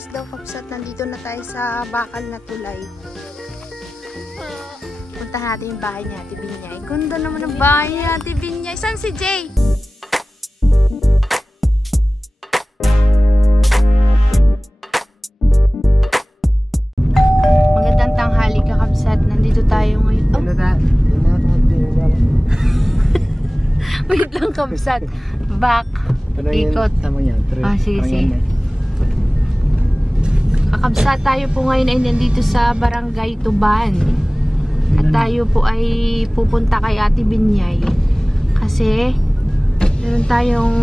ahas daw kapsat. Nandito na tayo sa bakal na tulay. Punta natin yung bahay ni Ate Binyay. Ganda naman ang bahay ni Ate Binyay. Saan si Jay? Magandang tanghali ka kapsat. Nandito tayo ngayon. Oh. Wait lang kapsat. Back. Ikot. Ah, sige, sige. Kakabsat tayo po ngayon ay nandito sa Barangay Tuban. At tayo po ay pupunta kay Ate Binyay. Kasi meron tayong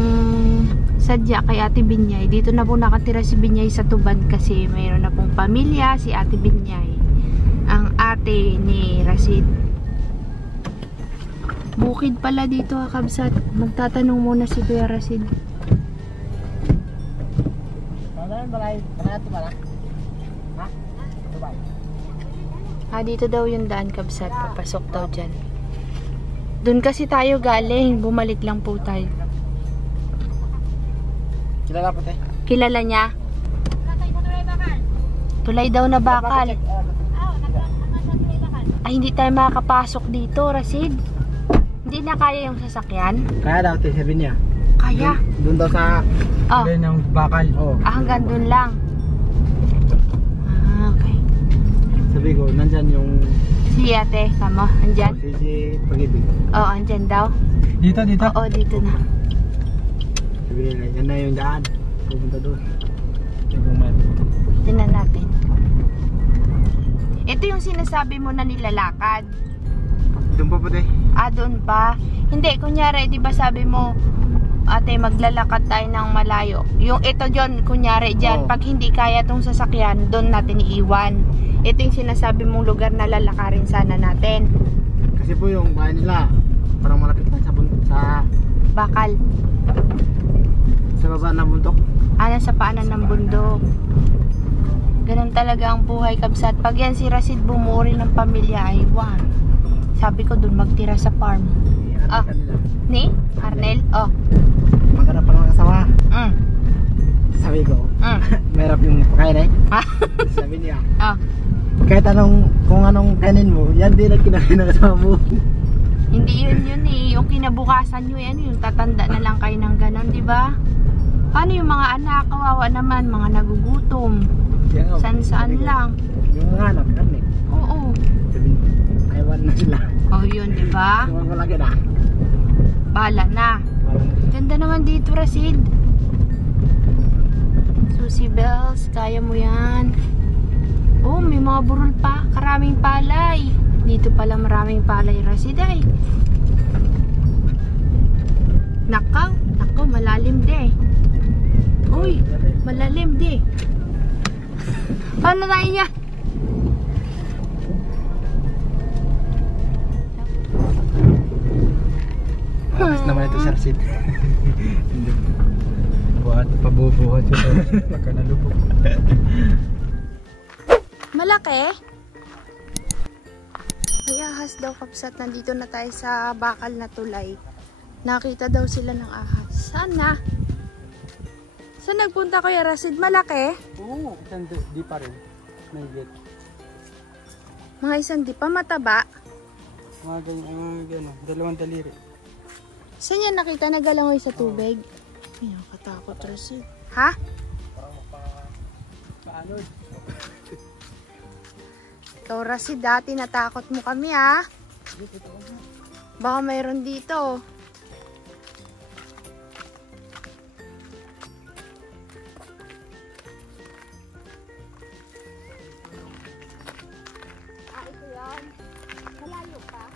sadya kay Ate Binyay. Dito na po nakatira si Binyay sa Tuban kasi mayroon na pong pamilya si Ate Binyay. Ang ate ni Rasid. Bukid pala dito kakabsat. Magtatanong muna si Kuya Rasid. Dito daw yung daan kabsat. Papasok daw dyan. Doon kasi tayo galing. Bumalik lang po tayo. Kilala po tayo? Kilala niya? Tulay daw na bakal. Ay, hindi tayo makakapasok dito, Rasid. Hindi na kaya yung sasakyan? Kaya daw, sabi niya. Kaya? Doon daw sa tulay ng bakal. Hanggang doon lang. Okay. Sabi ko, nandyan yung... Si ate, kamo, andyan? Si Pag-ibig. Oo, andyan daw. Dito, dito? Oo, dito na. Sabi nila, yan na yung daan. Pupunta doon. Tingnan natin. Ito yung sinasabi mo na nilalakad. Doon pa po tayo? Doon pa. Hindi, kunyari, di ba sabi mo, ate, maglalakad tayo ng malayo. Yung ito dyan, kunyari dyan, pag hindi kaya tong sasakyan, doon natin iiwan. Ito yung sinasabi mong lugar na lalakarin sana natin. Kasi po yung bahay nila, parang malapit lang sa bakal. Sa baba ng bundok. Nasa paanan ng bundok. Ganun talaga ang buhay kabsat. Pag yan si Rasid bumuo ng pamilya ay sabi ko doon magtira sa farm. Ni? Arnel? Maghanap pa ng asawa. Sabi ko, mahirap yung pagkain Sabi niya, kahit kung anong kanin mo, yan din ang kinain ng asawa mo. Hindi yun eh. Yung kinabukasan nyo, yung tatanda na lang kayo ng ganon, di ba? Paano yung mga anak? Kawawa naman, mga nagugutom. Saan lang. Yung mga anak, karne. Oo. Sabi niya, ayawan na sila. Yun, di ba? Yung wala na. Bala na. Ganda naman dito, Rasid. Susie Bells, kaya mo yan. May mga burol pa. Karaming palay. Dito pala maraming palay, Rasid ay. Nakaw, malalim de. Uy, malalim de. Paano tayo niya? Tapos naman ito sa Rasid. Pabubuhat siya. Pagka nalubog. Malaki? Ay, ahas daw kapsat. Nandito na tayo sa bakal na tulay. Nakita daw sila ng ahas. Saan na? Saan nagpunta Kuya Rasid? Malaki? Oo, isang di pa rin. May get. Mga isang di pa mataba? Mga ganyan, dalawang daliri. Saan yan nakita? Nagalangoy sa tubig? Ay, nakatakot Rasid. Ha? Paano? Ikaw Rasid, dati natakot mo kami ha? Baka mayroon dito. Ito yan. Malayo pa.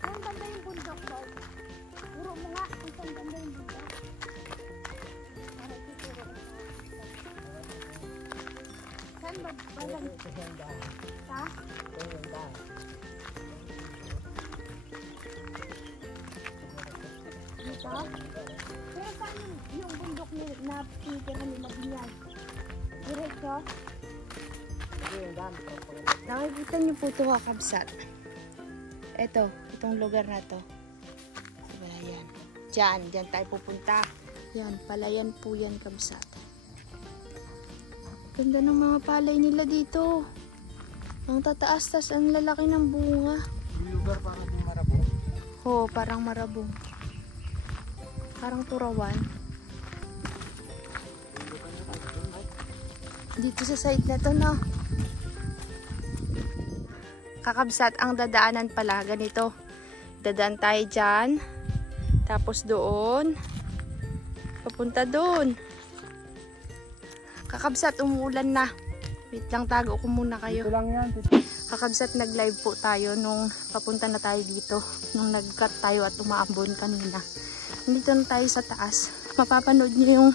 Saan banda yung bundok mo? Puro mo nga kung saan banda yung bundok. Para ituturo ko. Saan ba? Ha? Dito? Pero saan yung bundok na pinigyan kami mag-iyag? Diretso? Nakikita niyo po ito kakabsat. Itong lugar na to. Diyan. Diyan tayo pupunta. Yan, palayan po yan kabsat. Ganda ng mga palay nila dito. Ang tataas, tas ang lalaki ng bunga. Yung lugar parang yung marabong. Oo, parang marabong. Parang turawan. Dito sa site na to, no? Kakabsat, ang dadaanan pala, ganito. Dadaan tayo dyan. Tapos doon. Papunta doon. Kakabsat, umuulan na. Wait lang, tago ko muna kayo. Ito lang yan. Kakabsat, nag-live po tayo nung papunta na tayo dito. Nung nag-cut tayo at umaambon kanina. Nandito na tayo sa taas. Mapapanood nyo yung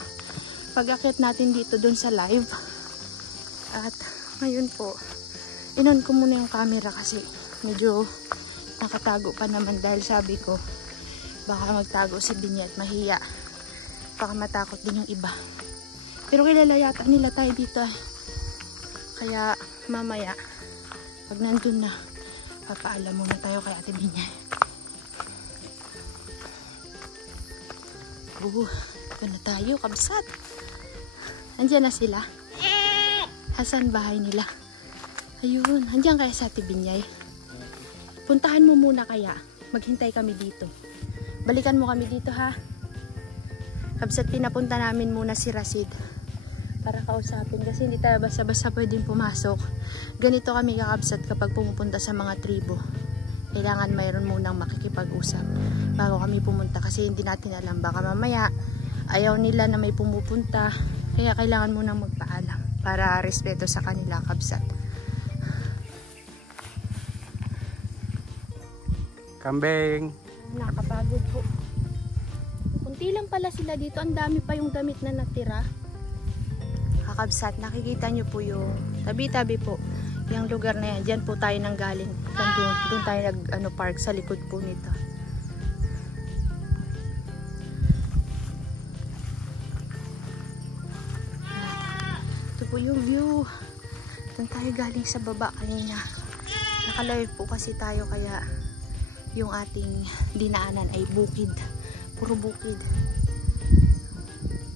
pag-akit natin dito dun sa live. At ngayon po, inon ko muna yung camera kasi medyo nakatago pa naman dahil sabi ko baka magtago si Binya at mahiya. Baka matakot din yung iba. Pero kilala yata nila tayo dito eh. Kaya mamaya pag nandun na papaalam muna tayo kay Ate Binya. Ito na tayo, kabsat. Andiyan na sila. Hasan bahay nila. Ayun, andiyan kaya sa Ate Binyay. Puntahan mo muna kaya. Maghintay kami dito. Balikan mo kami dito ha. Kabsat, pinapunta namin muna si Rasid para kausapin kasi hindi tayo basta-basta pwedeng pumasok. Ganito kami kakabsat kapag pumupunta sa mga tribo. Kailangan mayroon munang makikipag-usap bago kami pumunta kasi hindi natin alam. Baka mamaya ayaw nila na may pumupunta. Kaya kailangan munang magpaalam para respeto sa kanila, kabsat. Kambing. Nakapagod po. Kunti lang pala sila dito. Ang dami pa yung damit na natira. Kakabsat, nakikita nyo po yung tabi-tabi po. Yung lugar na yan. Diyan po tayo nanggaling. Doon tayo nag-park sa likod po nito. Ito po yung view. Doon tayo galing sa baba kanina. Naka-live po kasi tayo kaya yung ating dinaanan ay bukid. Puro bukid.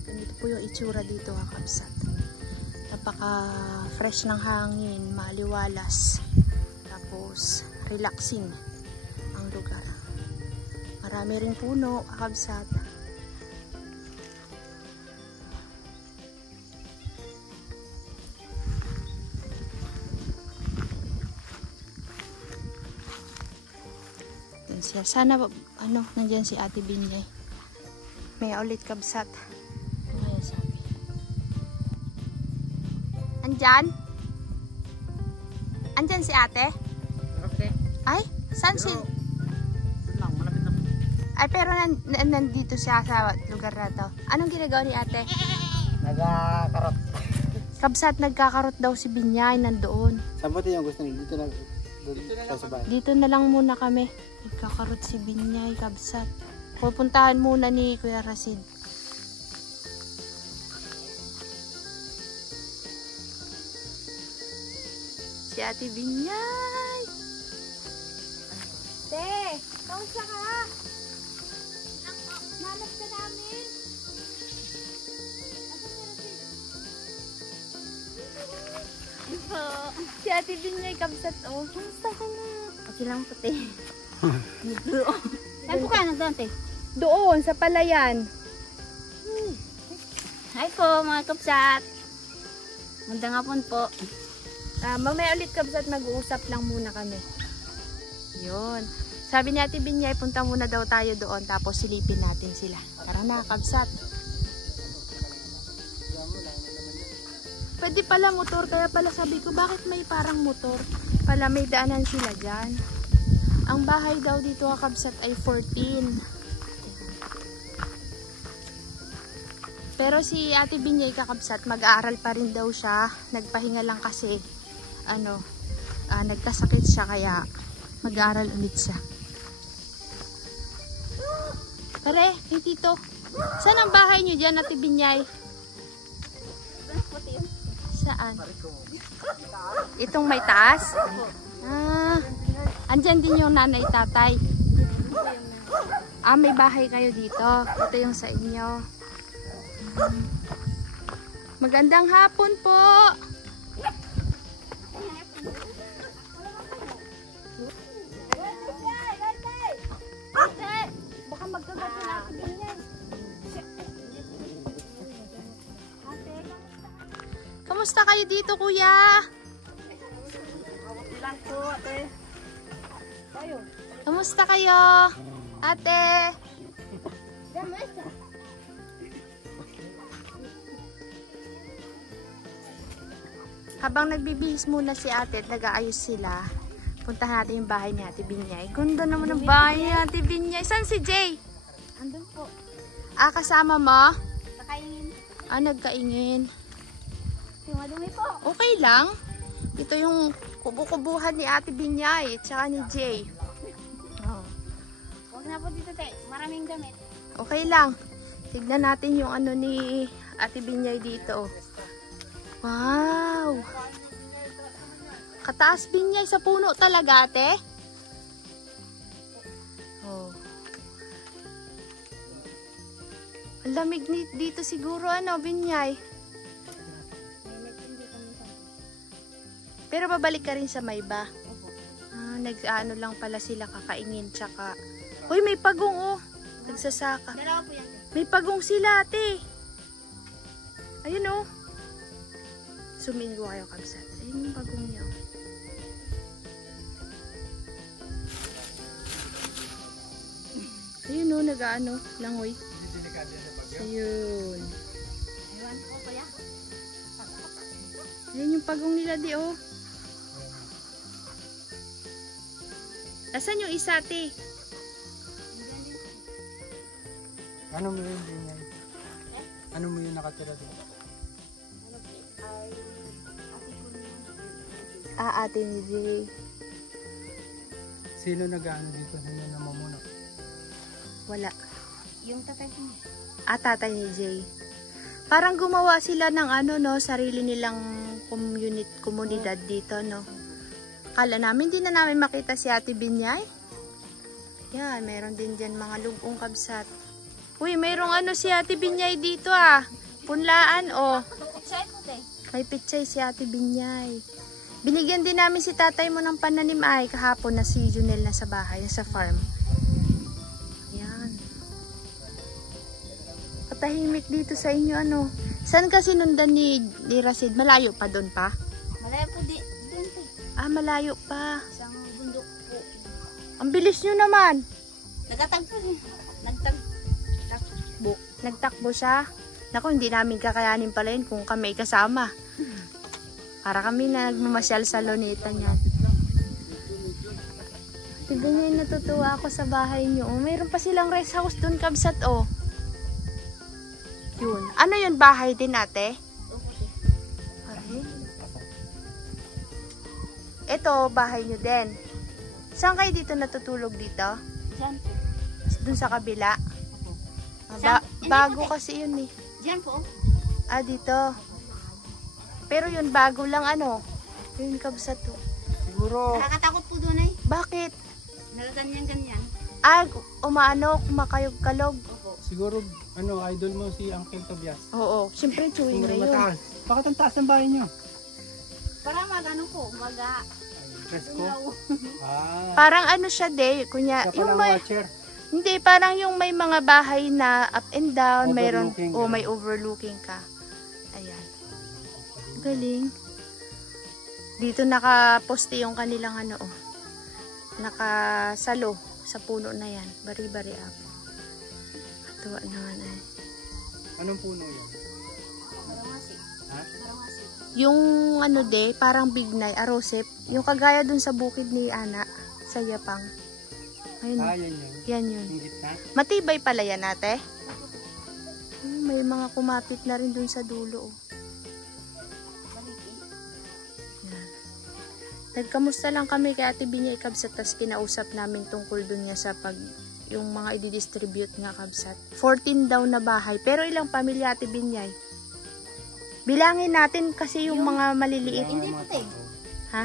Ganito po yung itsura dito, kakabsat. Napaka fresh ng hangin, maliwalas. Tapos relaxing ang lugar. Marami ring puno, kakabsat. Siya. Sana nandiyan si Ate Binyay. May ulit, kabsat. Ano sabi? Andyan? Andyan si Ate? Okay. Ay, saan si? Lang, malapit na. Ay, pero nandito siya sa lugar na to. Anong ginagawa ni Ate? Nagkakarot. Kabsat, nagkakarot daw si Binyay nandoon. Saan ba yung gusto niyo? Dito na sa bahay. Dito na lang muna kami. Nagkakarot si Binyay, kabsat. Pupuntahan muna ni Kuya Rasid. Si Ate Binyay. Te, kamusta ka? Nanap ka namin. Si Ate Binyay, kabsat. Oh, kamusta ka na? Okay lang puti. Saan po ka nagdante? Doon, sa palayan. Hi po mga kapsat. Magandang hapon po. Mamaya ulit, kabsat, mag-uusap lang muna kami. Yun. Sabi ni Ate Binyay, punta muna daw tayo doon tapos silipin natin sila. Tara na, kabsat. Pwede pala motor, kaya pala sabi ko, bakit may parang motor? Pala may daanan sila dyan. Ang bahay daw dito, kabsat, ay 14. Pero si Ate Binyay, kakabsat, mag-aaral pa rin daw siya. Nagpahinga lang kasi, nagkasakit siya, kaya mag-aaral ulit siya. Pare, hey tito, saan ang bahay nyo dyan, Ate Binyay? Saan? Itong may taas? Andyan din yung nanay, tatay. May bahay kayo dito. Ito yung sa inyo. Magandang hapon po. Baka magkagato na ako din yan. Kamusta kayo dito, kuya? Ilan po, ate? Tayo. Kamusta kayo, ate? Habang nagbibihis muna si ate at nag-aayos sila, puntahan natin yung bahay ni Ate Binyay. Ganda naman ang bahay ni Ate Binyay. Saan si Jay? Andun po. Kasama mo? Nakainin. Nagkaingin. Madumi po. Okay lang. Ito yung kubo-kubuhan ni Ate Binyay at saka ni Jay. Oh. Huwag na po dito, te. Maraming gamit. Okay lang. Tignan natin yung ano ni Ate Binyay dito. Wow! Kataas Binyay sa puno talaga, ate? Oh. Ang lamig dito siguro, ano, Binyay? Pero babalik ka rin sa Mayba. Nag-ano lang pala sila kakaingin, tsaka... Uy, may pagong, oh! Nagsasaka. Dalawa po yan, te. May pagong sila, ate. Ayun, oh. Sumin ko kayo, kabsat. Ayun yung pagong niya. Ayun, oh. Nag-ano. Langoy. Ayun. Ewan po kaya. Ayun yung pagong nila, di, oh. Asan yung isa, ate? Ano mo yun, Binyay? Ano mo yun nakatira doon? Ate ni Jay. Sino nag-ano dito? Sino namamuna? Wala. Yung tatay ko niya. Tatay ni Jay. Parang gumawa sila ng ano, no, sarili nilang komunidad dito, no. Kala namin, di na namin makita si Ate Binyay. Yan, meron din dyan mga lugong kabsat. Uy, mayroong ano si Ate Binyay dito, punlaan, oh. Pitsay po, te. May pitsay si Ate Binyay. Binigyan din namin si tatay mo ng pananim ay kahapon na si Junel na sa bahay, sa farm. Yan. Katahimik dito sa inyo, ano. Saan kasi sinundan ni Rasid? Malayo pa doon pa? Malaya po doon, te. Malayo pa. Isang bundok po. Ang bilis nyo naman. Nagtatagpo rin. Nagtagpo. Nagtakbo siya. Naku, hindi namin kakayanin pala yun kung kami kasama. Para kami nagmamasyal sa Lonita niyan. Tignan niyo, natutuwa ako sa bahay niyo. Oh, mayroon pa silang rest house doon, kabsat, oh. Yun. Ano yun, bahay din, ate? Opo, te. Pare. Ito, bahay niyo din. Saan kayo dito natutulog dito? Diyan po. Doon sa kabila? Opo. Bago kasi yun, eh. Diyan po. Dito. Pero yun, bago lang, ano. Yun, kabsat, oh. Siguro. Nakakatakot po doon, ay. Bakit? Nagaganyan-ganyan. Umakayog-kalog. Opo. Siguro, idol mo si Uncle Tobias. Oo, siyempre chewing na yun. Mataas. Bakit ang taas ng bahay niyo? Para po, Presko? Parang ano siya, de, kunya, Siya yung palang may, watcher. hindi, parang yung may mga bahay na up and down, mayroon, Overlooking, o ganun. may overlooking ka. Ayan. Galing. Dito nakaposte yung kanilang ano, oh. Nakasalo sa puno na yan. Bari-bari up. Katuwa naman ay. Anong puno yan? Marangasi. Ha? Marangasi. Yung ano de, parang bignay, arosep. Yung kagaya dun sa bukid ni Ana, sa Yapang. Ayun. Yan yun. Yan yun. Yung gitna. Matibay pala yan, ate. May mga kumapit na rin dun sa dulo. Oh. Yan. Nagkamusta lang kami kay Ate Binyay kabsat, tas kinausap namin tungkol dun niya sa yung mga i-distribute nga kabsat. 14 daw na bahay. Pero ilang pamilya, Ate Binyay? Bilangin natin kasi yung mga maliliit. Hindi po, te. Ha?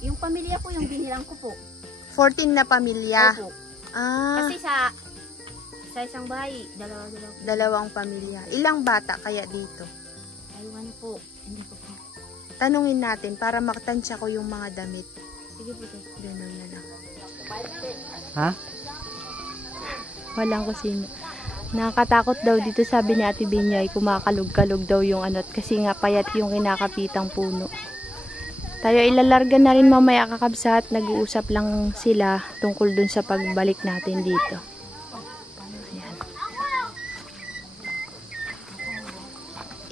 Yung pamilya po, yung binilang ko po. 14 na pamilya. Opo. Ah, Kasi sa isang bahay, dalawa. dalawang pamilya. Ilang bata kaya dito? Aywan po. Hindi ko po. Tanungin natin para maktansya ko yung mga damit. Sige po, te. Ganun na lang. Ha? Walang kusina. Nakakatakot daw dito, sabi ni Ate Binyay, kumakalog-kalog daw yung anot kasi nga payat yung kinakapitang puno. Tayo ilalarga na rin mamaya kakabsat, nag-uusap lang sila tungkol dun sa pagbalik natin dito. Ayan.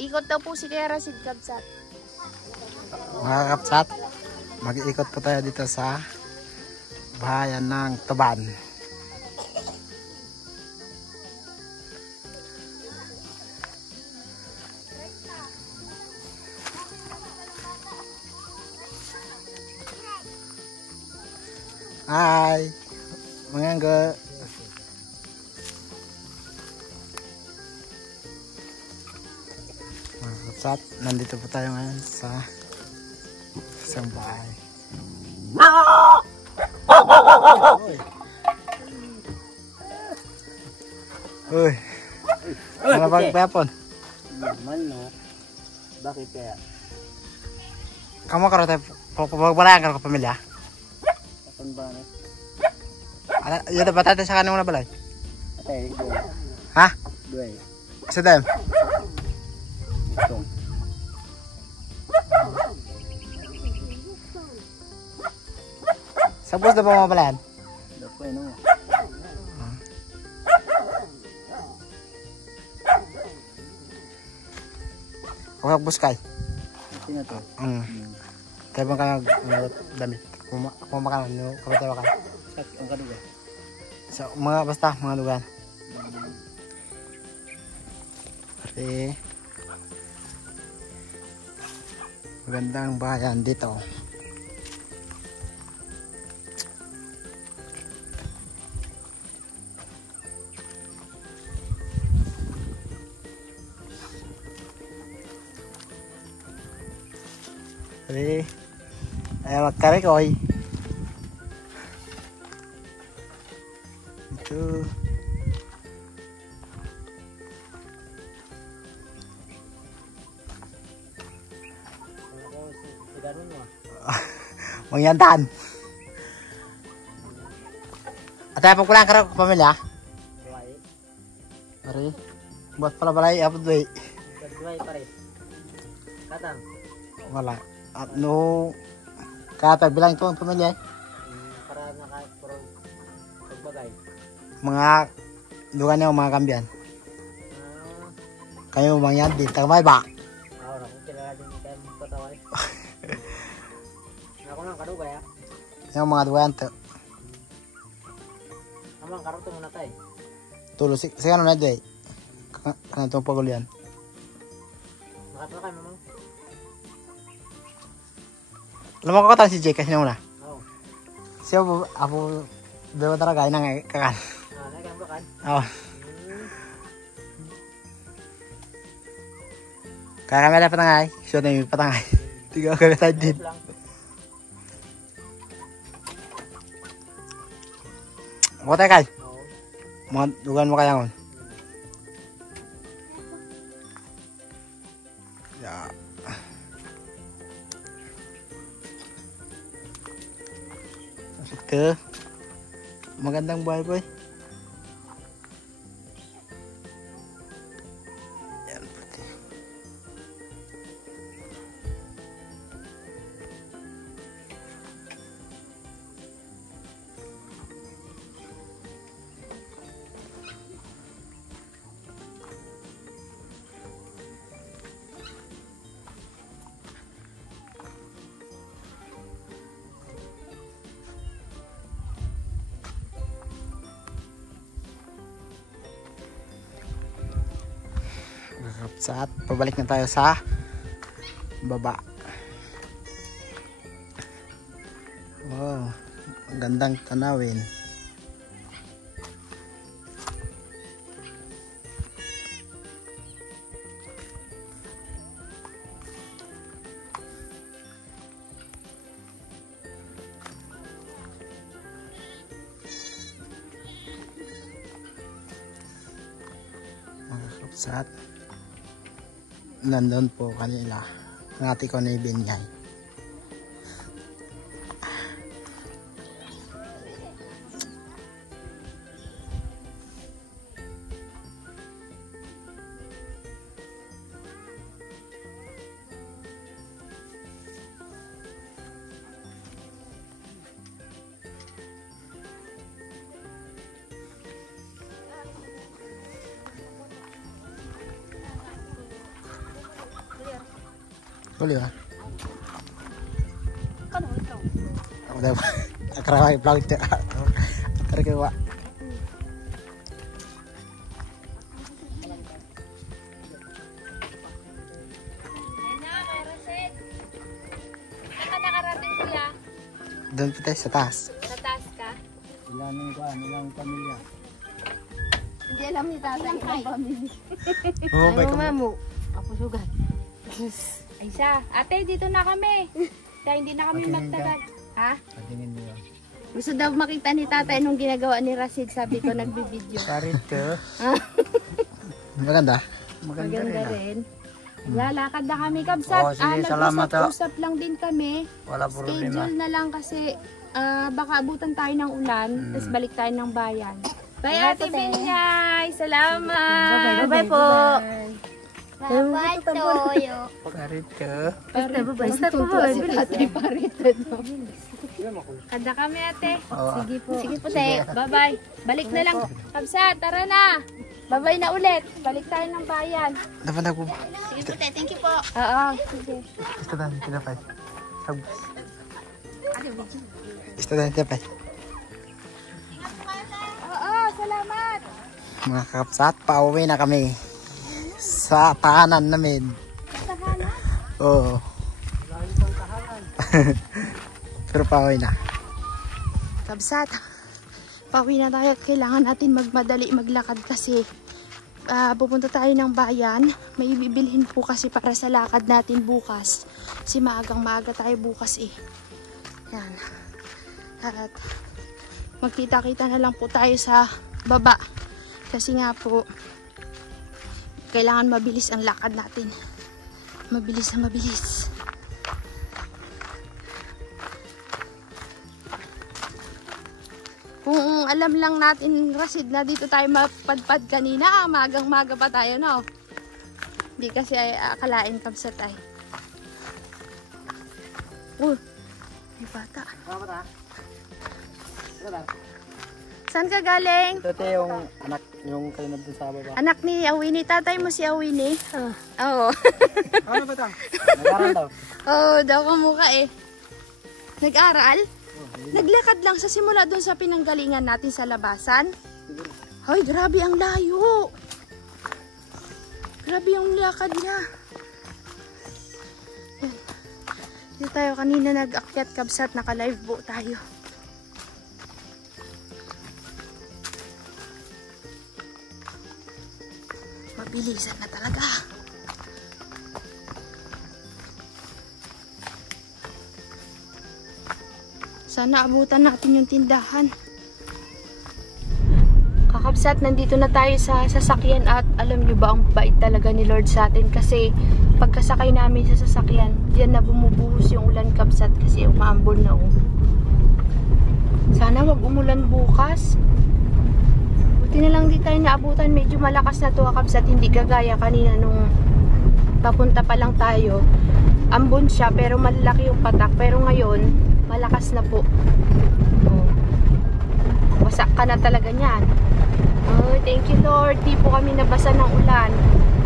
Ikot daw po si Kuya Rasid, kabsat. Mga kapsat, mag-iikot po tayo dito sa bahayan ng Tuban. Hi! Mga anggo! Mga kapsat, nandito po tayo ngayon sa isang bahay. Uy! Ano bang pepon? Naman no. Bakit kaya? Kamu karo tayo pagbalayan karo ka pamilya? Kapan ba ni? Ano, yun ba tayo sa kanong nabalay? Atay, duwe. Ha? Duwe. Sa tayo? Ito. Sa bus na ba mabalayan? Dapat no. Huwag bus kay? Ito na to. Tayo bang ka damit? Kung makanan nyo, kapatawa ka? Ang kaduga. Sa mga basta, mga lugar. Pare. Magandang bayan dito. Pare. Ay magkarikoy. Ito. Mangyantan. At ay pagkulang ka pamilya? Duwe. Pare. Buat pala balay apa duwe? Duwe pare. Katang. Wala. At no kata bilang ito ang pamilya. Para naka-pro pagbagay. Mga dugan niyo mga kambiyan. Kayo mangyan din tagay ba? Ako na kung kilala din kayo magpataway. Ako lang kaduga ya. Yung mga dugan to. Amang karoto muna tayo. Tulo si ano na day. Kana tong pagulian. Makatwa kayo mamang. Alam mo ko ta si Jake kasi na. Oo. Siya ako dewa talaga nang kakan. Nagkambakan. Oh. Kakamera patangay. Siya na yung patangay. Tiga ka tayo din. Lang. Botay kay. Oo. Mga dugan mo kaya ngon. Ya. Ito. Magandang buhay boy. Yan pati. Saat pabalik na tayo sa baba. Wow, ang gandang tanawin. Mga kapsat, nandun po kanila. Ang ate ko na ibinyay. Boleh ba? Kano ito? Ako daw. Akaraway vlog ito. Karagawa. Ayun na, kay Rosel. Saan ka nakarating sila? Doon po tayo sa taas. Sa taas ka? Ilang pamilya. Hindi alam ni tatay ang pamilya. Oo, may mamu. Ako sugat. Ay siya. Ate, dito na kami. Kaya hindi na kami magtagal. Ha? Patingin mo yan. Gusto daw makita ni tatay nung ginagawa ni Rasid. Sabi ko nagbibideo. Parito. Maganda. Maganda rin. Lalakad na kami, Kabsat. Oo, sige, salamat, Nag-usap lang din kami. Wala problema. Schedule na lang kasi baka abutan tayo ng ulan. Tapos balik tayo ng bayan. Bye, Ate Binyay. Salamat. Bye-bye po. Bye-bye, Toyo. Parito. Basta po ba? Si tatay parito. Kada kami, ate. Sige po. Sige po, te. Bye-bye. Balik na lang. Kabsat, tara na. Bye-bye na ulit. Balik tayo ng bayan. Dapat na po. Sige po, te. Thank you po. Oo, sige. Ito na, tinapay. Ito na, tinapay. Oo, salamat. Mga kapsat, pauwi na kami. Sa tahanan namin. Oo. Pero pauwi na. Kabsat, pauwi na tayo. Kailangan natin magmadali maglakad kasi pupunta tayo ng bayan. May bibilhin po kasi para sa lakad natin bukas. Kasi maagang-maaga tayo bukas eh. Yan. At magkita-kita na lang po tayo sa baba. Kasi nga po, kailangan mabilis ang lakad natin. Mabilis na mabilis. Kung alam lang natin, Rasid, na dito tayo mapadpad kanina, magang-maga pa tayo, no? Hindi kasi ay akalain Kabsat ay. May bata. Saan ka galing? Ito yung anak, yung kayo na dun sa baba. Anak ni Awini. Tatay mo si Awini? Oo. Ano ba ito? Nag-aral daw. Oo, daw kamukha eh. Nag-aral? Naglakad lang sa simula doon sa pinanggalingan natin sa labasan. Hoy, grabe ang layo. Grabe yung lakad niya. Dito tayo kanina nag-akyat Kabsat, naka-live boat tayo. Mabilisan na talaga. Sana abutan natin yung tindahan. Kakabsat, nandito na tayo sa sasakyan at alam nyo ba ang bait talaga ni Lord sa atin kasi pagkasakay namin sa sasakyan, diyan na bumubuhos yung ulan Kabsat kasi umaambon na Sana wag umulan bukas. Buti na lang di tayo naabutan, medyo malakas na to Kabsat, hindi kagaya kanina nung papunta pa lang tayo. Ambon siya pero malaki yung patak, pero ngayon malakas na po. Wasak ka na talaga niyan. Thank you Lord, di po kami nabasa ng ulan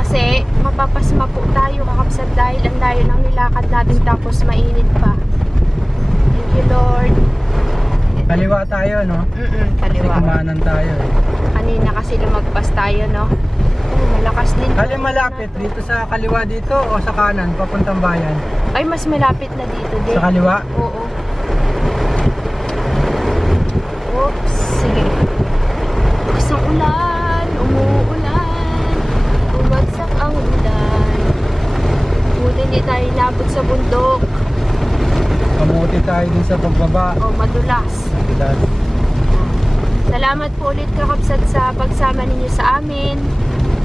kasi mapapasma po tayo Kakabsat dahil ang layo ng nilakad natin tapos mainit pa. Thank you Lord. Kaliwa tayo, no? Kaliwa. Kumanan tayo. Kanina kasi lumagpas tayo, no? Malakas din. Kali malapit dito sa kaliwa dito o sa kanan papuntang bayan? Ay, mas malapit na dito din. Sa kaliwa? Oo. Oops, sige. Isang ulan, umuulan, umagsak ang ulan. Buti hindi tayo inabot sa bundok. Kamuti tayo din sa pagbaba. O, madulas. Salamat po ulit Kakabsat sa pagsama ninyo sa amin.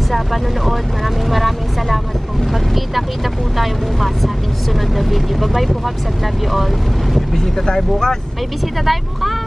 sa panonood. Maraming salamat po. Magkita-kita po tayo bukas sa ating susunod na video. Bye-bye po, Kabs, at love you all. May bisita tayo bukas. May bisita tayo bukas!